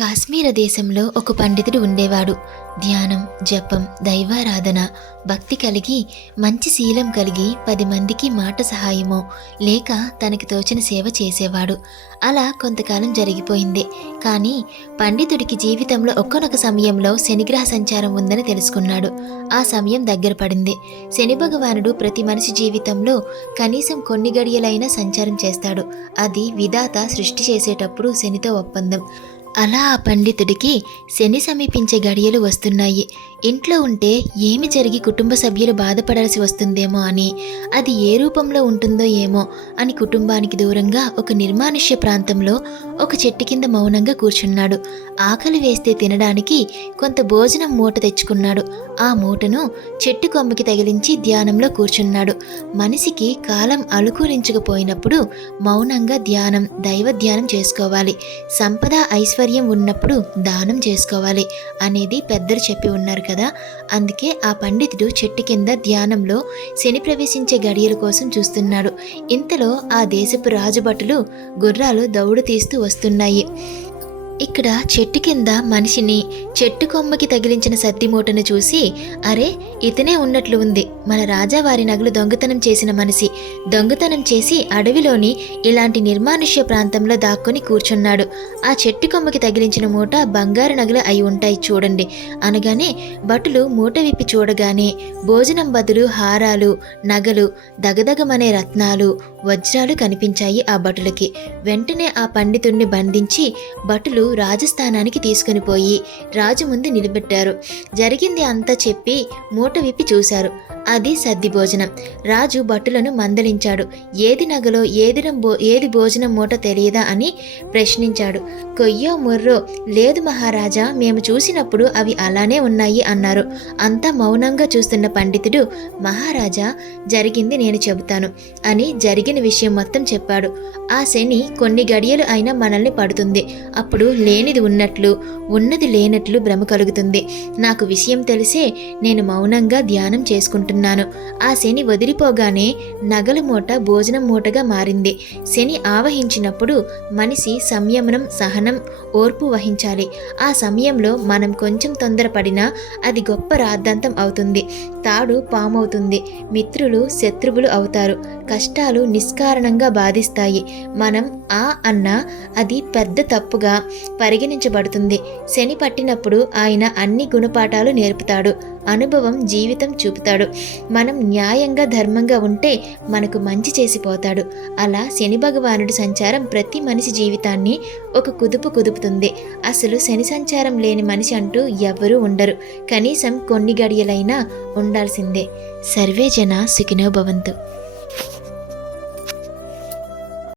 కాశ్మీర దేశంలో ఒక పండితుడు ఉండేవాడు. ధ్యానం, జపం, దైవారాధన, భక్తి కలిగి, మంచి శీలం కలిగి 10 మందికి మాట సహాయమో లేక తనకి తోచిన సేవ చేసేవాడు. అలా కొంతకాలం జరిగిపోయింది. కానీ పండితుడికి జీవితంలో ఒక్కనొక సమయంలో శనిగ్రహ సంచారం ఉందని తెలుసుకున్నాడు. ఆ సమయం దగ్గర పడింది. శని భగవానుడు ప్రతి మనిషి జీవితంలో కనీసం కొన్ని గడియలైనా సంచారం చేస్తాడు. అది విధాత సృష్టి చేసేటప్పుడు శనితో ఒప్పందం. అలా ఆ పండితుడికి శని సమీపించే గడియలు వస్తున్నాయి. ఇంట్లో ఉంటే ఏమి జరిగి కుటుంబ సభ్యులు బాధపడాల్సి వస్తుందేమో అని, అది ఏ రూపంలో ఉంటుందో ఏమో అని కుటుంబానికి దూరంగా ఒక నిర్మానుష్య ప్రాంతంలో ఒక చెట్టు కింద మౌనంగా కూర్చున్నాడు. ఆకలి వేస్తే తినడానికి కొంత భోజనం మూట తెచ్చుకున్నాడు. ఆ మూటను చెట్టు కొమ్మకి తగిలించి ధ్యానంలో కూర్చున్నాడు. మనిషికి కాలం అనుకూలించకపోయినప్పుడు మౌనంగా ధ్యానం, దైవ ధ్యానం చేసుకోవాలి. సంపద ఐశ్వర్యం ఉన్నప్పుడు దానం చేసుకోవాలి అనేది పెద్దలు చెప్పి ఉన్నారు కదా. అందుకే ఆ పండితుడు చెట్టు కింద ధ్యానంలో శని ప్రవేశించే గడియల కోసం చూస్తున్నాడు. ఇంతలో ఆ దేశపు రాజభటులు గుర్రాలు దౌడు తీస్తూ వస్తున్నాయి. ఇక్కడ చెట్టు కింద మనిషిని చెట్టు కొమ్మకి తగిలించిన సద్ది మూటను చూసి, అరే ఇతనే ఉన్నట్లు ఉంది, మన రాజావారి నగలు దొంగతనం చేసిన మనిషి. దొంగతనం చేసి అడవిలోని ఇలాంటి నిర్మానుష్య ప్రాంతంలో దాక్కుని కూర్చున్నాడు. ఆ చెట్టు కొమ్మకి తగిలించిన మూట బంగారు నగలు అయి ఉంటాయి చూడండి అనగానే భటులు మూట విప్పి చూడగానే భోజనం బదులు హారాలు, నగలు, దగదగమనే రత్నాలు, వజ్రాలు కనిపించాయి ఆ భటులకి. వెంటనే ఆ పండితుడిని బంధించి భటులు రాజస్థానానికి తీసుకుని పోయి రాజు ముందు నిలబెట్టారు. జరిగింది అంతా చెప్పి మూట విప్పి చూశారు. అది సద్ది భోజనం. రాజు భటులను మందలించాడు. ఏది నగలో ఏది భోజనం మూట తెలియదా అని ప్రశ్నించాడు. కొయ్యో ముర్రో లేదు మహారాజా, మేము చూసినప్పుడు అవి అలానే ఉన్నాయి అన్నారు. అంతా మౌనంగా చూస్తున్న పండితుడు, మహారాజా జరిగింది నేను చెబుతాను అని జరిగిన విషయం మొత్తం చెప్పాడు. ఆ శని కొన్ని గడియలు అయినా మనల్ని పడుతుంది. అప్పుడు లేనిది ఉన్నట్లు, ఉన్నది లేనట్లు భ్రమ కలుగుతుంది. నాకు విషయం తెలిసే నేను మౌనంగా ధ్యానం చేసుకుంటున్నాను. ఆ శని వదిలిపోగానే నగల మూట భోజనం మూటగా మారింది. శని ఆవహించినప్పుడు మనిషి సంయమనం, సహనం, ఓర్పు వహించాలి. ఆ సమయంలో మనం కొంచెం తొందరపడినా అది గొప్ప రాద్ధాంతం అవుతుంది. తాడు పామవుతుంది. మిత్రులు శత్రువులు అవుతారు. కష్టాలు నిష్కారణంగా బాధిస్తాయి. మనం అన్నా అది పెద్ద తప్పుగా పరిగణించబడుతుంది. శని పట్టినప్పుడు ఆయన అన్ని గుణపాఠాలు నేర్పుతాడు. అనుభవం జీవితం చూపుతాడు. మనం న్యాయంగా ధర్మంగా ఉంటే మనకు మంచి చేసిపోతాడు. అలా శని భగవానుడి సంచారం ప్రతి మనిషి జీవితాన్ని ఒక కుదుపుతుంది. అసలు శని సంచారం లేని మనిషి అంటూ ఎవ్వరూ ఉండరు. కనీసం కొన్ని గడియలైనా ఉండాల్సిందే. సర్వే జన సుఖినో భవంతు.